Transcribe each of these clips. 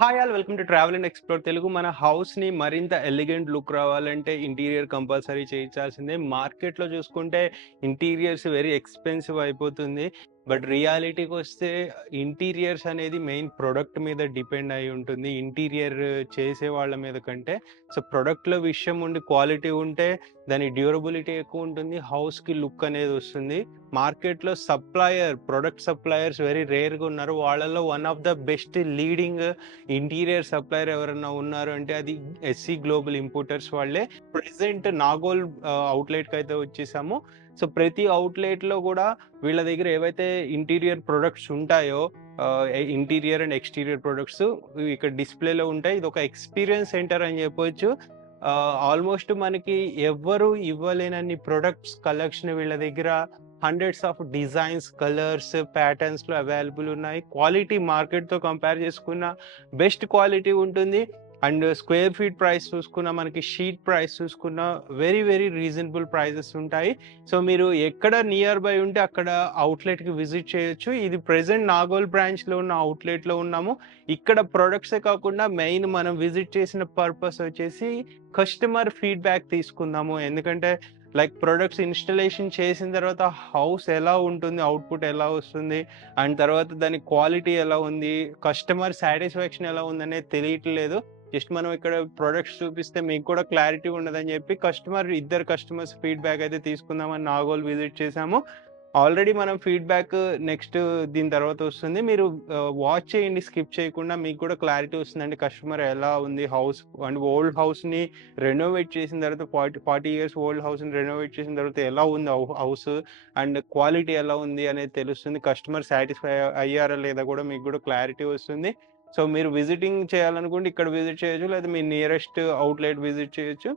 Hi all welcome to travel and explore Telugu మన హౌస్ని మరింత ఎలిగెంట్ లుక్ రావాలంటే ఇంటీరియర్ కంపల్సరీ చేయించాల్సిందే. మార్కెట్లో చూసుకుంటే ఇంటీరియర్స్ వెరీ ఎక్స్పెన్సివ్ అయిపోతుంది. బట్ రియాలిటీకి వస్తే ఇంటీరియర్స్ అనేది మెయిన్ ప్రొడక్ట్ మీద డిపెండ్ అయి ఉంటుంది. ఇంటీరియర్ చేసే వాళ్ళ మీద కంటే సో ప్రొడక్ట్లో విషయం ఉండి క్వాలిటీ ఉంటే దాని డ్యూరబిలిటీ ఎక్కువ ఉంటుంది. హౌస్కి లుక్ అనేది వస్తుంది. మార్కెట్లో సప్లయర్ ప్రొడక్ట్ సప్లయర్స్ వెరీ రేర్గా ఉన్నారు. వాళ్ళలో one of the best leading interior supplier ఎవరైనా ఉన్నారు అంటే అది ఎస్సీ గ్లోబల్ ఇంపోర్టర్స్ వాళ్ళే. ప్రెసెంట్ నాగోల్ అవుట్లెట్కి అయితే వచ్చేసాము. సో ప్రతి అవుట్లెట్లో కూడా వీళ్ళ దగ్గర ఏవైతే ఇంటీరియర్ ప్రొడక్ట్స్ ఉంటాయో ఇంటీరియర్ అండ్ ఎక్స్టీరియర్ ప్రొడక్ట్స్ ఇక్కడ డిస్ప్లేలో ఉంటాయి. ఇది ఒక ఎక్స్పీరియన్స్ సెంటర్ అని చెప్పొచ్చు. ఆల్మోస్ట్ మనకి ఎవ్వరు ఇవ్వలేనన్ని ప్రొడక్ట్స్ కలెక్షన్ వీళ్ళ దగ్గర. హండ్రెడ్స్ ఆఫ్ డిజైన్స్ కలర్స్ ప్యాటర్న్స్లో అవైలబుల్ ఉన్నాయి. క్వాలిటీ మార్కెట్తో కంపేర్ చేసుకున్న బెస్ట్ క్వాలిటీ ఉంటుంది. అండ్ స్క్వేర్ ఫీట్ ప్రైస్ చూసుకున్న మనకి షీట్ ప్రైస్ చూసుకున్న వెరీ వెరీ రీజనబుల్ ప్రైజెస్ ఉంటాయి. సో మీరు ఎక్కడ నియర్ బై ఉంటే అక్కడ అవుట్లెట్కి విజిట్ చేయొచ్చు. ఇది ప్రెసెంట్ నాగోల్ బ్రాంచ్లో ఉన్న అవుట్లెట్లో ఉన్నాము. ఇక్కడ ప్రొడక్ట్సే కాకుండా మెయిన్ మనం విజిట్ చేసిన పర్పస్ వచ్చేసి కస్టమర్ ఫీడ్బ్యాక్ తీసుకుందాము. ఎందుకంటే లైక్ ప్రొడక్ట్స్ ఇన్స్టలేషన్ చేసిన తర్వాత హౌస్ ఎలా ఉంటుంది అవుట్పుట్ ఎలా వస్తుంది అండ్ తర్వాత దాని క్వాలిటీ ఎలా ఉంది కస్టమర్ సాటిస్ఫాక్షన్ ఎలా ఉందనేది తెలియట్లేదు. జస్ట్ మనం ఇక్కడ ప్రొడక్ట్స్ చూపిస్తే మీకు కూడా క్లారిటీ ఉండదని చెప్పి కస్టమర్ ఇద్దరు కస్టమర్స్ ఫీడ్బ్యాక్ అయితే తీసుకుందామని నాగోల్ విజిట్ చేసాము ఆల్రెడీ మనం ఫీడ్బ్యాక్ నెక్స్ట్ దీని తర్వాత వస్తుంది. మీరు వాచ్ చేయండి స్కిప్ చేయకుండా మీకు కూడా క్లారిటీ వస్తుందండి. కస్టమర్ ఎలా ఉంది హౌస్ అండ్ ఓల్డ్ హౌస్ని రెనోవేట్ చేసిన తర్వాత ఫార్టీ ఫార్టీ ఇయర్స్ ఓల్డ్ హౌస్ని రెనోవేట్ చేసిన తర్వాత ఎలా ఉంది హౌస్ అండ్ క్వాలిటీ ఎలా ఉంది అనేది తెలుస్తుంది. కస్టమర్ సాటిస్ఫై అయ్యారా లేదా కూడా మీకు కూడా క్లారిటీ వస్తుంది. సో మీరు విజిటింగ్ చేయాలనుకుంటే ఇక్కడ విజిట్ చేయొచ్చు. లేదా మీ నియరెస్ట్ అవుట్లెట్ విజిట్ చేయొచ్చు.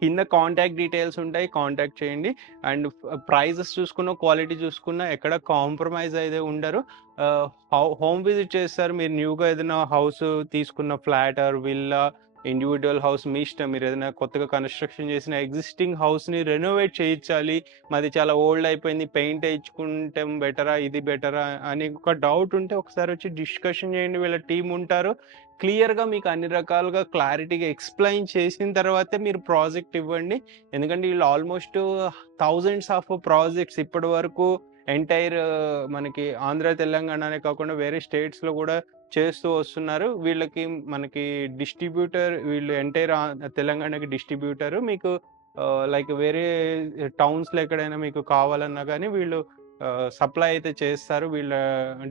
కింద కాంటాక్ట్ డీటెయిల్స్ ఉంటాయి. కాంటాక్ట్ చేయండి. అండ్ ప్రైజెస్ చూసుకున్న క్వాలిటీ చూసుకున్న ఎక్కడ కాంప్రమైజ్ అయితే ఉండరు. హోమ్ విజిట్ చేస్తారు. మీరు న్యూగా ఏదైనా హౌస్ తీసుకున్న flat or villa individual house మీ ఇష్టం మీరు ఏదైనా కొత్తగా కన్స్ట్రక్షన్ చేసిన ఎగ్జిస్టింగ్ హౌస్ని రెనోవేట్ చేయించాలి. మాది చాలా ఓల్డ్ అయిపోయింది పెయింట్ వేయించుకుంటే బెటరా ఇది బెటరా అని ఒక డౌట్ ఉంటే ఒకసారి వచ్చి డిస్కషన్ చేయండి వీళ్ళ టీం ఉంటారు. క్లియర్గా మీకు అన్ని రకాలుగా క్లారిటీగా ఎక్స్ప్లెయిన్ చేసిన తర్వాతే మీరు ప్రాజెక్ట్ ఇవ్వండి. ఎందుకంటే వీళ్ళు ఆల్మోస్ట్ థౌజండ్స్ ఆఫ్ ప్రాజెక్ట్స్ ఇప్పటి వరకు ఎంటైర్ మనకి ఆంధ్ర తెలంగాణనే కాకుండా వేరే స్టేట్స్లో కూడా చేస్తూ వస్తున్నారు. వీళ్ళకి మనకి డిస్ట్రిబ్యూటర్ వీళ్ళు ఎంటైర్ తెలంగాణకి డిస్ట్రిబ్యూటర్ మీకు లైక్ వేరే టౌన్స్లో ఎక్కడైనా మీకు కావాలన్నా కానీ వీళ్ళు సప్లై అయితే చేస్తారు. వీళ్ళ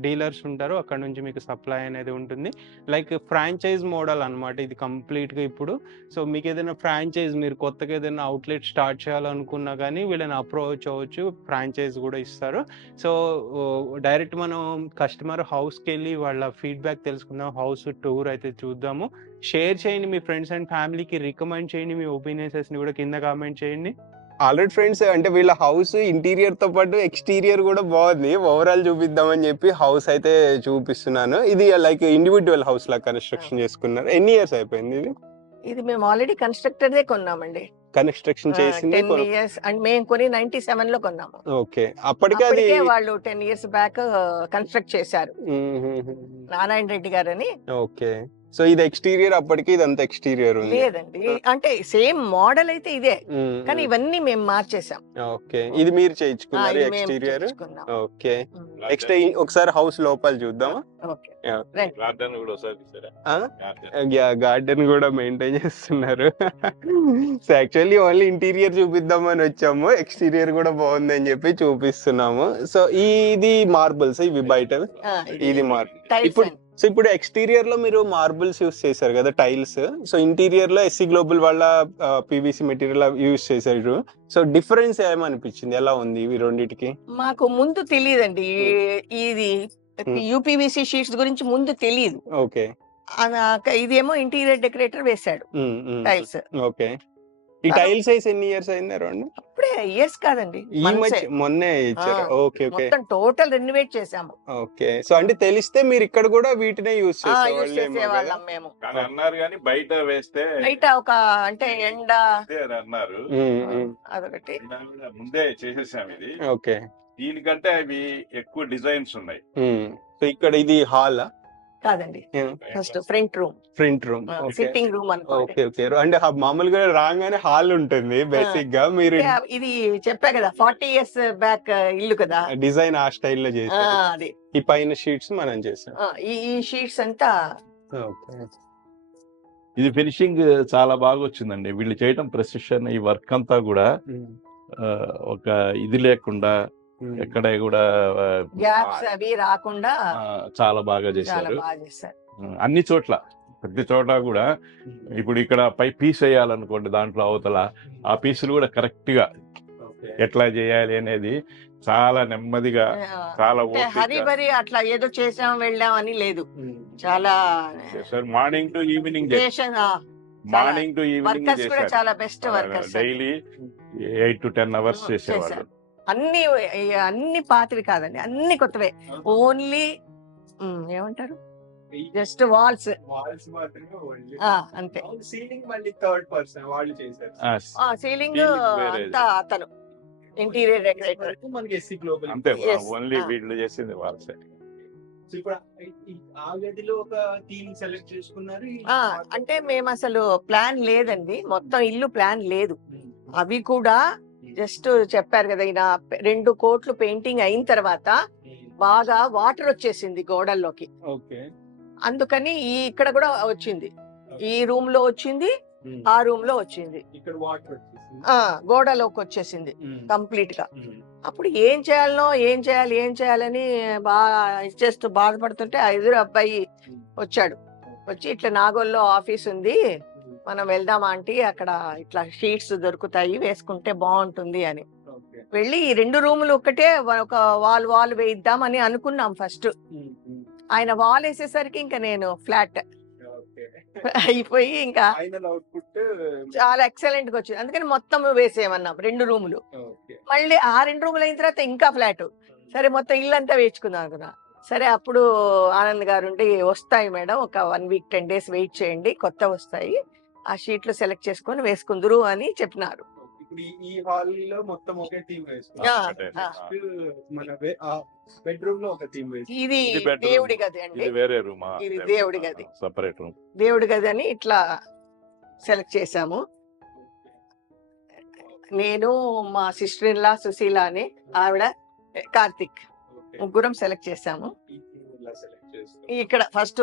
డీలర్స్ ఉంటారు. అక్కడ నుంచి మీకు సప్లై అనేది ఉంటుంది. లైక్ ఫ్రాంచైజ్ మోడల్ అనమాట ఇది కంప్లీట్గా ఇప్పుడు. సో మీకు ఏదైనా ఫ్రాంచైజ్ మీరు కొత్తగా ఏదైనా అవుట్లెట్ స్టార్ట్ చేయాలనుకున్నా కానీ వీళ్ళని అప్రోచ్ అవ్వచ్చు. ఫ్రాంచైజ్ కూడా ఇస్తారు. సో డైరెక్ట్ మనం కస్టమర్ హౌస్కి వెళ్ళి వాళ్ళ ఫీడ్బ్యాక్ తెలుసుకుందాం. హౌస్ టూర్ అయితే చూద్దాము. షేర్ చేయండి మీ ఫ్రెండ్స్ అండ్ ఫ్యామిలీకి. రికమెండ్ చేయండి మీ ఒపీనియన్స్ని కూడా కింద కామెంట్ చేయండి. ఆల్రెడీ ఫ్రెండ్స్ అంటే వీళ్ళ హౌస్ ఇంటీరియర్తో పాటు ఎక్స్టీరియర్ కూడా బాగుంది. ఓవరాల్ చూపిద్దామని చెప్పి హౌస్ అయితే చూపిస్తున్నాను. ఇది లైక్ ఇండివిజువల్ హౌస్ లా కన్స్ట్రక్షన్ చేసుకున్నారు. ఎన్ని ఇయర్స్ అయిపోయింది ఇది? ఇది మేము ఆల్రెడీ కన్స్ట్రక్టెడ్ కొన్నామండి. కన్స్ట్రక్షన్ చేసింది టెన్ ఇయర్స్ అండ్ మేము కొని నైన్టీ సెవెన్లో కొన్నాము. ఓకే అప్పటికే అది వాళ్ళు టెన్ ఇయర్స్ బ్యాక్ కన్స్ట్రక్ట్ చేశారు. నారాయణ రెడ్డి గారని. ఓకే సో ఇది ఎక్స్టీరియర్ అప్పటికి ఇదంతా ఎక్స్టీరియర్ ఉంది. లేదండి. అంటే సేమ్ మోడల్ అయితే ఇదే. కానీ ఇవన్నీ మేము మార్చేసాం. ఓకే. ఇది మీరు చేయించుకున్నారు ఎక్స్టీరియర్. ఓకే. నెక్స్ట్ ఒకసారి హౌస్ లోపల చూద్దామా. గార్డెన్ కూడా ఒకసారి చూసారా? ఆ? గార్డెన్. గార్డెన్ కూడా మెయింటైన్ చేస్తున్నారు. సో యాక్చువల్లీ ఓన్లీ ఇంటీరియర్ చూపిద్దామని వచ్చాము. ఎక్స్టీరియర్ కూడా బాగుంది అని చెప్పి చూపిస్తున్నాము. సో ఇది మార్బుల్స్ ఇవి బయట ఇది మార్బుల్. ఇప్పుడు. సో ఇప్పుడు ఎక్స్టీరియర్లో మీరు మార్బుల్స్ యూస్ చేశారు కదా టైల్స్ సో ఇంటీరియర్లో ఎస్సీ గ్లోబల్ వాళ్ళ పీవీసీ మెటీరియల్ యూస్ చేశారు. సో డిఫరెన్స్ ఏమనిపించింది? ఎలా ఉంది ఇవి రెండిటికి? మాకు ముందు తెలియదండి ఇది ఉమ్. యూపీవీసీ షీట్స్ గురించి ముందు తెలియదు ఓకే ఇదేమో ఇంటీరియర్ డెకరేటర్ వేశాడు. టైల్స్ ఓకే ఈ టైల్స్ సైజ్ ఎన్ని ఇయర్స్ అయింది అరౌండ్? ఇయర్స్ కాదండి. ఈ మధ్య. మొన్నే ఇచ్చారు. Okay okay. మొత్తం టోటల్ రెనోవేట్ చేసాము ఓకే. సో అంటే తెలిస్తే మీరు ఇక్కడ కూడా వీటినే యూస్ చేసేవాళ్ళం మేము. కానీ అన్నారు కానీ బయట వేస్తే బయట ఒక అంటే ఎండ అదే అన్నారు. అదొకటి. ముందే చేసేసాం ఇది. ఓకే. దీనికంటే అవి ఎక్కువ డిజైన్స్ ఉన్నాయి. సో ఇక్కడ ఇది హాల్ కాదండి. First front room. Front room. Sitting room okay okay. అంటే మామూలుగా రాగానే హాల్ ఉంటుంది బేసిక్గా మీరు ఇది చెప్పా కదా ఫార్టీ ఇయర్స్ బ్యాక్ ఇల్లు కదా. డిజైన్ ఆ స్టైల్లో ఆ, చేశారు అది. ఈ పైన షీట్స్ మనం చేసాం ఆ, ఈ షీట్స్ అంతా ఓకే. ఇది ఫినిషింగ్ చాలా బాగా వచ్చిందండి. వీళ్ళు చేయటం ప్రెసిషన్ ఈ వర్క్ అంతా కూడా ఒక ఇది లేకుండా ఎక్కడ కూడా గ్యాప్స్ అవి రాకుండా చాలా బాగా చాలా చేశారు. బాగా చేశారు. అన్ని చోట్ల ప్రతి చోట కూడా ఇప్పుడు ఇక్కడ పై పీస్ వేయాలనుకోండి దాంట్లో అవతల ఆ పీసులు కూడా కరెక్ట్గా ఎట్లా చేయాలి అనేది చాలా నెమ్మదిగా చాలా అట్లా ఏదో చేసాం వెళ్ళాం అని లేదు. చాలా చేశారు. Morning to evening morning to evening workers కూడా చాలా best workers daily eight to ten hours చేసేవాళ్ళు. అన్ని అన్ని పాతవి కాదండి. అన్ని కొత్తవే. ఓన్లీ ఏమంటారు? Just walls. వాల్స్ మాత్రమే ఓన్లీ. అంతే. సీలింగ్ మళ్ళీ థర్డ్ పర్సన్ వాళ్ళు చేశారు. ఆ, సీలింగ్. అంతా అతను. ఇంటీరియర్ డెకరేటర్ వరకు మనకి ఎస్సీ గ్లోబల్ అంతే Yes. ఓన్లీ. వీళ్ళు చేసింది అంటే మేము అసలు ప్లాన్ లేదండి. మొత్తం ఇల్లు ప్లాన్ లేదు. అవి కూడా జస్ట్ చెప్పారు కదా ఈయన రెండు కోట్లు పెయింటింగ్ అయిన తర్వాత బాగా వాటర్ వచ్చేసింది గోడల్లోకి. అందుకని ఈ ఇక్కడ కూడా వచ్చింది. ఈ రూమ్లో వచ్చింది. ఆ రూమ్లో వచ్చింది గోడలోకి వచ్చేసింది కంప్లీట్గా అప్పుడు ఏం చేయాలనో ఏం చేయాలి ఏం చేయాలని బాగా ఇచ్చేస్తూ బాధపడుతుంటే ఆ ఎదురు అబ్బాయి వచ్చాడు. వచ్చి ఇట్లా నాగోల్లో ఆఫీస్ ఉంది మనం వెళ్దాం ఆంటీ? అక్కడ ఇట్లా షీట్స్ దొరుకుతాయి వేసుకుంటే బాగుంటుంది అని. వెళ్ళి ఈ రెండు రూములు ఒక్కటే ఒక వాల్ వాల్ వేయిద్దామని అనుకున్నాం ఫస్ట్. ఆయన వాల్ వేసేసరికి ఇంకా నేను ఫ్లాట్. అయిపోయి ఇంకా చాలా ఎక్సలెంట్గా వచ్చింది. అందుకని మొత్తం వేసేయమన్నాం రెండు రూములు. మళ్ళీ ఆ రెండు రూములు అయిన తర్వాత ఇంకా ఫ్లాట్. సరే మొత్తం ఇల్లు అంతా వేయించుకుందాం అనుకున్నా సరే అప్పుడు ఆనంద్ గారు ఉండి వస్తాయి మేడం. ఒక one week ten days wait చేయండి. కొత్త వస్తాయి. ఆ షీట్లు సెలెక్ట్ చేసుకొని వేసుకుందరు అని చెప్పినారు. ఇప్పుడు ఈ- హాల్లో మొత్తం ఒకే థీమ్ బెడ్రూమ్లో ఒక థీమ్ ఇది. దేవుడి గది అండి. ఇది వేరే రూమ్? ఇది దేవుడి గది. Separate room. దేవుడి గది అని ఇట్లా సెలెక్ట్ చేసాము నేను మా సిస్టర్ ఇన్ లా సుశీల అని ఆవిడ కార్తిక్ ముగ్గురం సెలెక్ట్ చేసాము ఇక్కడ ఫస్ట్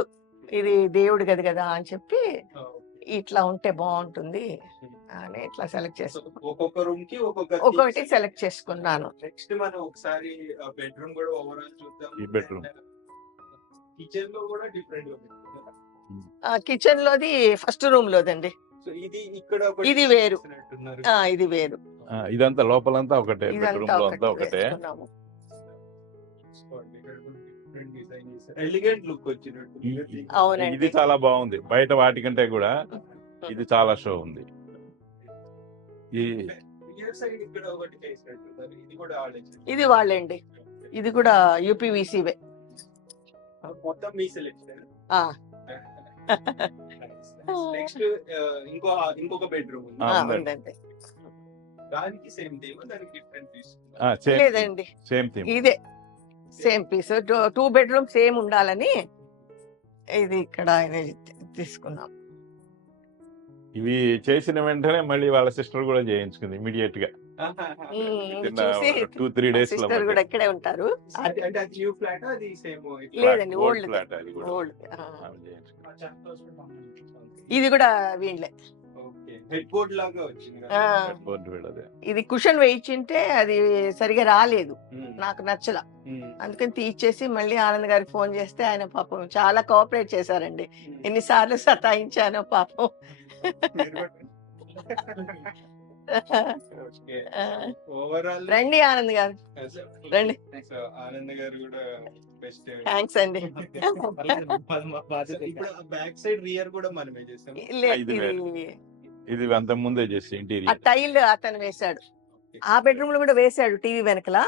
ఇది దేవుడి గది కదా అని చెప్పి ఇట్లా ఉంటే బాగుంటుంది అని ఇట్లా సెలెక్ట్ చేసుకున్నాను ఒక్కొక్క రూమ్కి ఒక్కొక్క ఒక్కొక్కటి సెలెక్ట్ చేసుకున్నాను. నెక్స్ట్ మనం ఒకసారి బెడ్రూమ్ కూడా ఓవరాల్ చూద్దాం. ఈ bedroom. కిచెన్లో కూడా డిఫరెంట్ కిచెన్ లోది ఫస్ట్ రూమ్ లోదండి సో ఇది ఇక్కడ ఒకటి ఇది వేరు. ఇది వేరు. ఇదంతా లోపలంతా ఒకటే బెడ్రూమ్లో ఒకటి అంతా ఒకటే. ఎలిగెంట్ లుక్ వచ్చినట్టు. అవునండి. ఇది చాలా బాగుంది. బయట వాటికంటే కూడా ఇది చాలా షో ఉంది. ఈ ఇది కూడా ఆలోచన ఇది వాళ్ళండి. ఇది కూడా యూపీవీసీవే మొత్తం మీ సెలెక్షన్. నెక్స్ట్ ఇంకో ఇంకొక బెడ్రూమ్ ఉందండి. దానికి సేమ్ థీమ్ దానికి డిఫరెంట్ లేదండి. సేమ్ థీమ్ ఇదే. Same piece. Two bedroom same ఉండాలని ఇది ఇక్కడ తీసుకున్నాం. ఇవి చేసిన వెంటనే మళ్ళీ వాళ్ళ సిస్టర్ కూడా చేయించుకుంది ఇమీడియట్గా టూ త్రీ డేస్ సిస్టర్ కూడా ఇక్కడే ఉంటారు. అది- అంటే అది న్యూ ఫ్లాట్ అది సేమ్ లేదండి, చేయించుకుంది. ఇది కూడా వీళ్ళే. ఇది కుషన్ వేయించింటే అది సరిగా రాలేదు. నాకు నచ్చల. అందుకని తీసేసి మళ్ళీ ఆనంద్ గారికి ఫోన్ చేస్తే ఆయన పాపం చాలా కోఆపరేట్ చేశారండి. ఎన్నిసార్లు సతాయించానో పాపం. రండి ఆనంద్ గారు. రండి. ఆనంద్ గారు కూడా బెస్ట్ థ్యాంక్స్ అండి. ఇప్పుడు బ్యాక్ సైడ్ రియర్ కూడా మనమే చేస్తాం లే, ఇది అంత ముందే చేసి ఆ ఇంటీరియర్. టైల్ అతను వేశాడు. ఆ బెడ్రూమ్లో కూడా వేశాడు టీవీ వెనకల.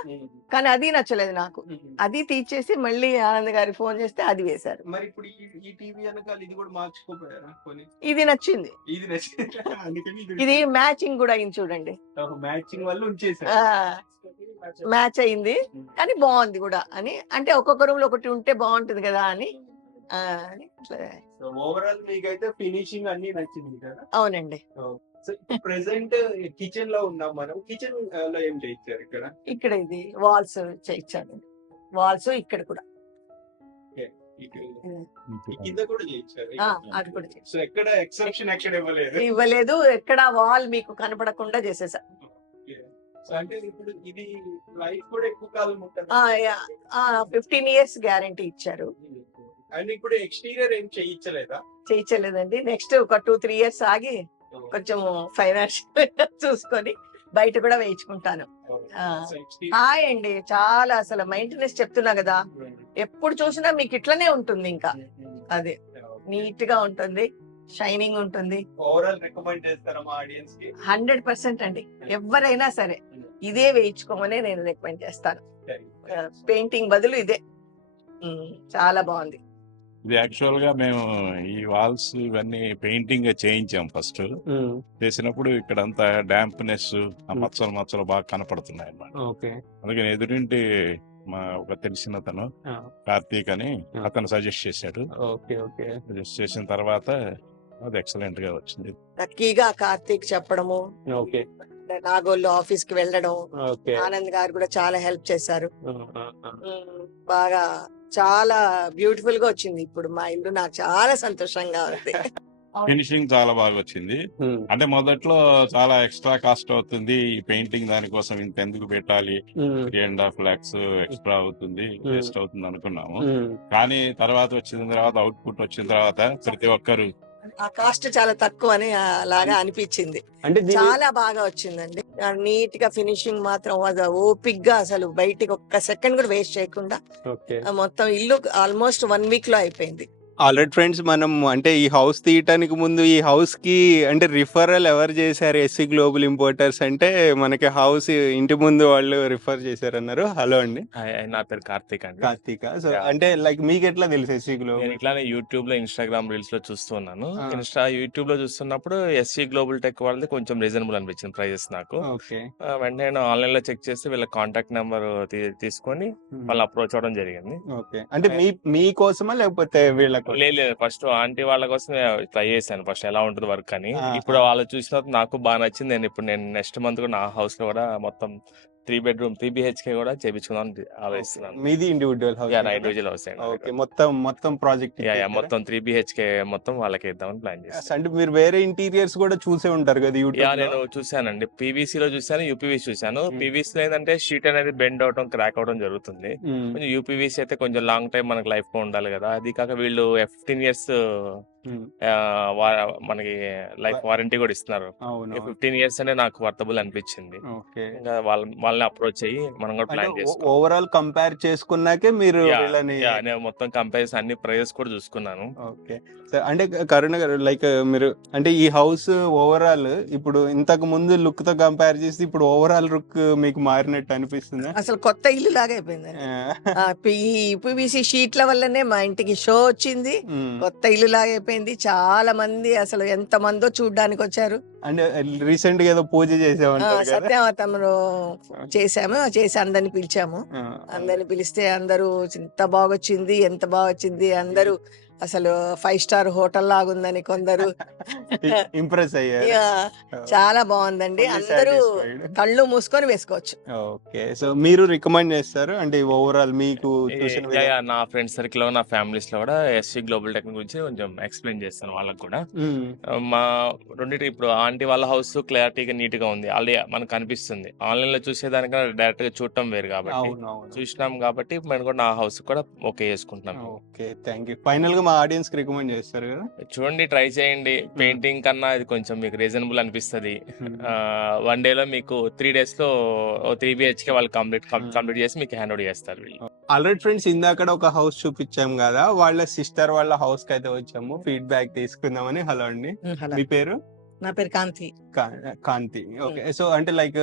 కానీ అది నచ్చలేదు నాకు. అది తీసేసి మళ్ళీ ఆనంద్ గారికి ఫోన్ చేస్తే అది వేశారు. మరి ఇప్పుడు ఈ- టీవీ వెనకాల ఇది కూడా మార్చుకోపోయారా ఇది నచ్చింది. ఇది నచ్చింది. ఇది మ్యాచింగ్ కూడా అయింది చూడండి. మ్యాచింగ్ వల్ల ఉంచేసారు మ్యాచ్ అయింది. కానీ బాగుంది కూడా అని. అంటే ఒక్కొక్క రూమ్లో ఒకటి ఉంటే బాగుంటుంది కదా అని. ఓవరాల్ మీకైతే ఫినిషింగ్ అన్ని నచ్చింది కదా? అవునండి. సో ప్రెసెంట్ కిచెన్లో ఉన్నాం మనం. కిచెన్లో ఏం చేయించారు ఇక్కడ? ఇక్కడ ఇది వాల్స్ చేయించాను. వాల్స్ ఇక్కడ కూడా. కింద కూడా చేయించారు. ఆ, అది కూడా చేయించాను. సో ఎక్కడ ఎక్సెప్షన్ ఎక్కడ ఇవ్వలేదు? ఇవ్వలేదు. ఎక్కడ వాల్ మీకు కనపడకుండా చేసేసా. సో అంటే ఇప్పుడు ఇది లైఫ్ కూడా ఎక్కువ కాలం ఉంటుంది? ఫిఫ్టీన్ ఇయర్స్ గ్యారంటీ ఇచ్చారు. అండ్ ఇప్పుడు ఎక్స్టీరియర్ ఏం చేయించలేదా? చేయించలేదండి. నెక్స్ట్ ఒక టూ త్రీ ఇయర్స్ ఆగి కొంచెం ఫైనాన్షియల్ చూసుకొని బయట కూడా వేయించుకుంటాను. హాయ్ అండి. చాలా అసలు మెయింటెనెన్స్ చెప్తున్నా కదా. ఎప్పుడు చూసినా మీకు ఇట్లనే ఉంటుంది ఇంకా. అది. నీట్గా ఉంటుంది. షైనింగ్ ఉంటుంది. హండ్రెడ్ పర్సెంట్ అండి. ఎవరైనా సరే ఇదే వేయించుకోమనే నేను రికమెండ్ చేస్తాను. పెయింటింగ్ బదులు ఇదే. చాలా బాగుంది. ఇది యాక్చువల్గా మేము ఈ వాల్స్ ఇవన్నీ పెయింటింగ్ చేయించాం ఫస్ట్ చేసినప్పుడు ఇక్కడ అంతా డాంప్నెస్ ఆ మచ్చలు మచ్చలు బాగా కనపడుతున్నాయి అన్నమాట ఓకే. అందుకని ఎదురింటి మా ఒక తెలిసిన అతను కార్తీక్ అని అతను సజెస్ట్ చేశాడు. Okay okay. సజెస్ట్ చేసిన తర్వాత అది ఎక్సలెంట్గా వచ్చింది. లక్కీగా కార్తీక్ చెప్పడము ఓకే. నాగోళ్ళు ఆఫీస్కి వెళ్ళడం ఆనంద్ గారు కూడా చాలా హెల్ప్ చేశారు. బాగా చాలా బ్యూటిఫుల్గా వచ్చింది. ఇప్పుడు మా ఇల్లు నాకు చాలా సంతోషంగా ఉంది. ఫినిషింగ్ చాలా బాగా వచ్చింది. అంటే మొదట్లో చాలా ఎక్స్ట్రా కాస్ట్ అవుతుంది. ఈ పెయింటింగ్ దానికోసం ఇంత ఎందుకు పెట్టాలి? Three and half lakhs extra అవుతుంది. వేస్ట్ అవుతుంది అనుకున్నాము. కానీ తర్వాత వచ్చిన తర్వాత అవుట్పుట్ వచ్చిన తర్వాత ప్రతి ఒక్కరు ఆ కాస్ట్ చాలా తక్కువ అని అలాగా అనిపించింది. అంటే చాలా బాగా వచ్చిందండి. నీట్గా ఫినిషింగ్ మాత్రం అది ఓపిక్గా అసలు బయటికి ఒక్క సెకండ్ కూడా వేస్ట్ చేయకుండా మొత్తం ఇల్లు ఆల్మోస్ట్ వన్ వీక్లో అయిపోయింది. ఆల్రెడీ ఫ్రెండ్స్ మనం అంటే ఈ హౌస్ తీయటానికి ముందు ఈ హౌస్కి అంటే రిఫరల్ ఎవరు చేశారు? ఎస్సీ గ్లోబల్ ఇంపోర్టర్స్ అంటే మనకి హౌస్ ఇంటి ముందు వాళ్ళు రిఫర్ చేశారు అన్నారు హలో అండి. నా పేరు కార్తీక్ అండి. కార్తీక. సో. అంటే లైక్ మీకు ఎట్లా తెలుసు ఎస్సీ గ్లోబల్? ఇట్లానే యూట్యూబ్లో ఇన్స్టాగ్రామ్ రీల్స్లో చూస్తున్నాను. ఇన్స్టా యూట్యూబ్లో చూస్తున్నప్పుడు ఎస్సీ గ్లోబల్ టెక్ వాళ్ళది కొంచెం రీజనబుల్ అనిపించింది ప్రైజెస్ నాకు. వెంటనే నేను ఆన్లైన్లో చెక్ చేసి వీళ్ళ కాంటాక్ట్ నెంబర్ తీసుకొని వాళ్ళు అప్రోచ్ అవ్వడం జరిగింది. ఓకే. అంటే మీ మీకోసమా లేకపోతే వీళ్ళకు లేదు లేదు. ఫస్ట్ ఆంటీ వాళ్ళ కోసం ట్రై చేశాను. ఫస్ట్ ఎలా ఉంటుంది వర్క్ అని. ఇప్పుడు వాళ్ళు చూసిన తర్వాత నాకు బాగా నచ్చింది. నేను ఇప్పుడు నేను నెక్స్ట్ మంత్ కూడా నా హౌస్లో కూడా మొత్తం త్రీ బెడ్రూమ్ త్రీ బిహెచ్కే కూడా చేపించుకుందాం ఆలోచిస్తున్నాను. మీది individual house individual house okay. మొత్తం మొత్తం ప్రాజెక్ట్ మొత్తం త్రీ బిహెచ్కే మొత్తం వాళ్ళకి ఇద్దామని ప్లాన్ చేస్తాను అంటే మీరు వేరే ఇంటీరియర్స్ కూడా చూసే ఉంటారు కదా యా యూట్యూబ్ నేను చూసానండి పీవీసీ లో చూసాను యూపీవీసీ చూసాను Hmm. పీవీసీ లో ఏంటంటే షీట్ అనేది బెండ్ అవడం క్రాక్ అవడం జరుగుతుంది. కొంచెం యూపీవీసీ అయితే కొంచెం లాంగ్ టైం మనకి లైఫ్లో ఉండాలి కదా. అది కాక వీళ్ళు ఫిఫ్టీన్ ఇయర్స్ మనకి లైఫ్ వారంటీ కూడా ఇస్తున్నారు. అవును ఫిఫ్టీన్ ఇయర్స్ అంటే నాకు వర్తబుల్ అనిపించింది. ఓకే. ఇంకా వాళ్ళ వాళ్ళని అప్రోచ్ అయ్యి మనం కూడా ప్లాన్ చేసుకోవాలి ఓవరాల్ కంపేర్ చేసుకున్నాకే మీరు Yeah, వీళ్ళని యా, నేను మొత్తం కంపేర్స్ అన్ని ప్రైజెస్ కూడా చూసుకున్నాను. ఓకే. సో అంటే కరుణ గారు లైక్ మీరు అంటే ఈ హౌస్ ఓవరాల్ ఇప్పుడు ఇంతకు ముందు లుక్తో కంపేర్ చేసి ఇప్పుడు ఓవరాల్ లుక్ మీకు మారినట్టు అనిపిస్తుందా? అసలు కొత్త ఇల్లు లాగా అయిపోయిందండి. ఆ, పి- ఈ పివిసి షీట్ల వల్లనే మా ఇంటికి షో వచ్చింది. కొత్త ఇల్లు లాగా అయిపోయింది. చాలా మంది అసలు ఎంత మందో చూడ్డానికి వచ్చారు అంటే రీసెంట్గా ఏదో పూజ కదా. సత్యవతమును చేసాము చేసి అందరిని పిలిచాము. అందరిని పిలిస్తే అందరూ ఎంత బాగొచ్చింది ఎంత బాగొచ్చింది అందరూ అసలు ఫైవ్ స్టార్ హోటల్ లాగుందని కొందరు. ఇంప్రెస్ అయ్యారు. చాలా బాగుందండి. అందరూ. కళ్ళు మూసుకొని వేసుకోవచ్చు. ఓకే. సో మీరు రికమెండ్ చేస్తారు? అంటే ఓవరాల్ మీకు నా ఫ్రెండ్స్ సర్కిల్లో నా ఫ్యామిలీస్లో కూడా ఎస్సీ గ్లోబల్ టెక్ గురించి కొంచెం ఎక్స్ప్లెయిన్ చేస్తాను వాళ్ళకి కూడా. మా రెండింటి ఇప్పుడు ఆంటీ వాళ్ళ హౌస్ క్లారిటీగా నీట్గా ఉంది. ఆల్రెడీ మనకు కనిపిస్తుంది. ఆన్లైన్లో చూసేదానికన్నా డైరెక్ట్గా చూడటం వేరు కాబట్టి. చూసినాం కాబట్టి మేము కూడా నా హౌస్ కూడా ఓకే చేసుకుంటున్నాం. ఓకే. థ్యాంక్ యూ ఫైనల్గా మా ఆడియన్స్కి రికమెండ్ చేస్తారు కదా? చూడండి ట్రై చేయండి. పెయింటింగ్ కన్నా ఇది కొంచెం మీకు రీజనబుల్ అనిపిస్తుంది. వన్ డే లో మీకు త్రీ డేస్లో త్రీ బిహెచ్కే వాళ్ళు కంప్లీట్ కంప్లీట్ చేసి మీకు హ్యాండ్ ఓవర్ చేస్తారు వీళ్ళు. ఆల్రెడీ ఫ్రెండ్స్ ఇందాక ఒక హౌస్ చూపించాం కదా వాళ్ళ సిస్టర్ వాళ్ళ హౌస్కి అయితే వచ్చాము. ఫీడ్బ్యాక్ తీసుకుందామని. హలో అండి. హలో మీ పేరు? నా పేరు కాంతి. కాంతి. ఓకే. సో అంటే లైక్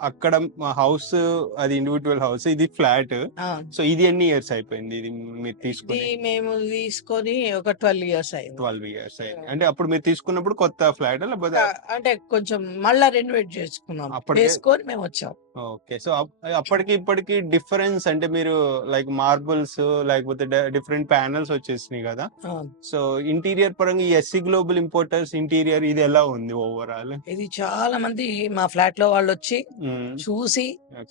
అక్కడ హౌస్ అది ఇండివిజువల్ హౌస్ ఇది ఫ్లాట్. సో ఇది ఎన్ని ఇయర్స్ అయిపోయింది? ఇది మీరు తీసుకుని మేము తీసుకొని ఒక ట్వెల్వ్ ఇయర్స్ అయింది. ట్వెల్వ్ ఇయర్స్ అయింది. అంటే అప్పుడు మీరు తీసుకున్నప్పుడు కొత్త ఫ్లాట్? లేకపోతే అంటే కొంచెం మళ్ళా రెనోవేట్ చేసుకున్నాం. అప్పటికే- చేసుకొని మేము వచ్చాం. ఓకే. సో అప్పటికి ఇప్పటికి డిఫరెన్స్ అంటే మీరు లైక్ మార్బుల్స్ లేకపోతే డిఫరెంట్ ప్యానల్స్ వచ్చేసినాయి కదా? సో ఇంటీరియర్ పరంగా ఈ ఎస్సీ గ్లోబల్ ఇంపోర్టర్స్ ఇంటీరియర్ ఇది ఎలా ఉంది ఓవరాల్? ఇది చాలా మంది మా ఫ్లాట్లో వాళ్ళు వచ్చి చూసి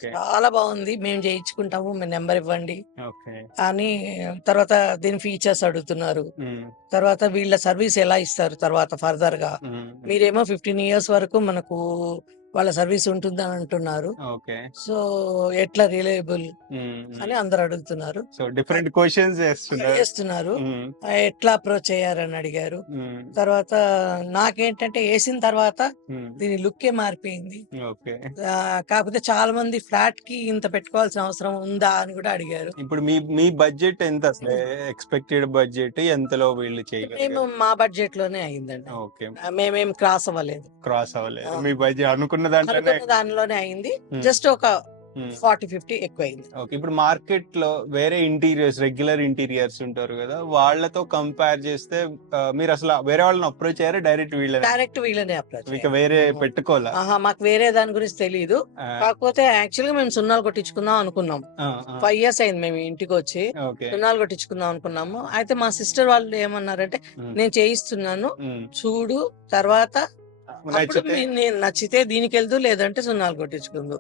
చాలా బాగుంది మేము చేయించుకుంటాము మీ నెంబర్ ఇవ్వండి అని తర్వాత దీని ఫీచర్స్ అడుగుతున్నారు. తర్వాత వీళ్ళ సర్వీస్ ఎలా ఇస్తారు తర్వాత ఫర్దర్గా మీరేమో ఫిఫ్టీన్ ఇయర్స్ వరకు మనకు వాళ్ళ సర్వీస్ ఉంటుందని అంటున్నారు. సో ఎట్లా రిలయబుల్ అని అందరు అడుగుతున్నారు. సో డిఫరెంట్ క్వశ్చన్స్ చేస్తున్నారు. ఎట్లా అప్రోచ్ అయ్యారని అడిగారు. తర్వాత నాకేంటంటే వేసిన తర్వాత. దీని లుక్కే మారిపోయింది. ఓకే. ఆ, కాకపోతే చాలా మంది ఫ్లాట్కి ఇంత పెట్టుకోవాల్సిన అవసరం ఉందా అని కూడా అడిగారు. ఇప్పుడు మీ మీ బడ్జెట్ ఎంత ఎక్స్పెక్టెడ్ బడ్జెట్ ఎంతలో వీళ్ళు మా బడ్జెట్లోనే అయిందండి మేమేం క్రాస్ అవ్వలేదు. క్రాస్ అవ్వలేదు. మీ బడ్జెట్ అనుకున్న దాంట్లోనే అనుకున్న దానిలోనే అయింది. Hmm. జస్ట్ ఒక మ్మ్. ఫార్టీ ఫిఫ్టీ ఎక్కువ అయింది ఓకే ఇప్పుడు మార్కెట్లో వేరే ఇంటీరియర్స్ రెగ్యులర్ ఇంటీరియర్స్ ఉంటారు కదా వాళ్ళతో కంపేర్ చేస్తే మీరు అసలు వేరే వాళ్ళని అప్రోచ్ అయ్యారా డైరెక్ట్ వీళ్ళని? డైరెక్ట్ వీళ్ళనే అప్రోచ్ ఇక వేరే పెట్టుకోవాలా? ఆహా మాకు వేరే దాని గురించి తెలియదు కాకపోతే యాక్చువల్గా మేము సున్నాలు కొట్టించుకుందాం అనుకున్నాం. ఫైవ్ ఇయర్స్ అయింది మేము ఇంటికి వచ్చి సున్నాలు కొట్టించుకుందాం అనుకున్నాము. అయితే మా సిస్టర్ వాళ్ళు ఏమన్నారంటే Hmm. నేను చేయిస్తున్నాను. చూడు తర్వాత నచ్చితే నేను నచ్చితే దీనికి వెళ్దు లేదంటే సున్నాలు కొట్టించుకుందు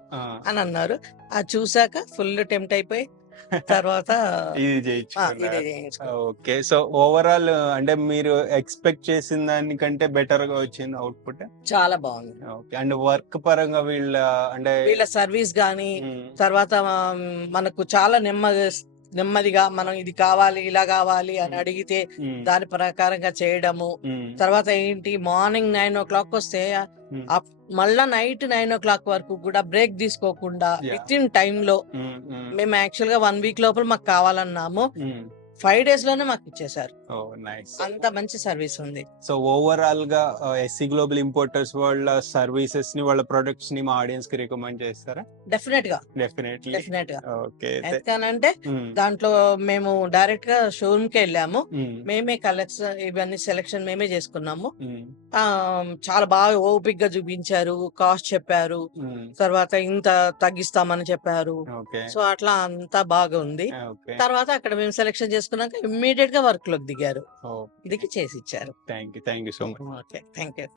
అని అన్నారు. అది చూసాక ఫుల్ టెంప్ట్ అయిపోయి తర్వాత ఇది. ఓకే. సో ఓవరాల్ అంటే మీరు ఎక్స్పెక్ట్ చేసిన దానికంటే బెటర్గా వచ్చింది అవుట్పుట్ చాలా బాగుంది. ఓకే. అండ్ వర్క్ పరంగా వీళ్ళ అంటే వీళ్ళ సర్వీస్ గానీ. తర్వాత మనకు చాలా నెమ్మది నెమ్మదిగా మనం ఇది కావాలి ఇలా కావాలి అని. అడిగితే. దాని ప్రకారంగా చేయడము. తర్వాత ఏంటి మార్నింగ్ నైన్ ఓ క్లాక్ వస్తే మళ్ళా నైట్ నైన్ ఓ క్లాక్ వరకు కూడా బ్రేక్ తీసుకోకుండా. విత్ ఇన్ టైమ్లో మ్మ్. యాక్చువల్గా వన్ వీక్ లోపల మాకు కావాలన్నాము. ఫైవ్ డేస్లోనే మాకు ఇచ్చేసారు అంత మంచి సర్వీస్ ఉంది. సో ఓవరాల్గా ఎస్సీ గ్లోబల్ ఇంపోర్టర్స్ వాళ్ళ సర్వీసెస్ని వాళ్ళ ప్రొడక్ట్స్ని మా ఆడియన్స్కి రికమెండ్ చేస్తారా? డెఫినెట్గా డెఫినెట్లీ. డెఫినెట్గా ఓకే ఎందుకనంటే దాంట్లో మేము డైరెక్ట్గా షోరూమ్కి వెళ్ళాము మేమే కలెక్షన్ ఇవన్నీ సెలెక్షన్ మేమే చేసుకున్నాము. చాలా బాగా ఓపిక్గా చూపించారు కాస్ట్ చెప్పారు. తర్వాత ఇంత తగ్గిస్తామని చెప్పారు. సో అట్లా అంతా బాగా ఉంది. తర్వాత అక్కడ మేము సెలెక్షన్ చేసుకున్నాక ఇమ్మీడియట్గా వర్క్లోకి ఓ దిగి చేసి ఇచ్చారు thank you thank you so much. Okay. Thank you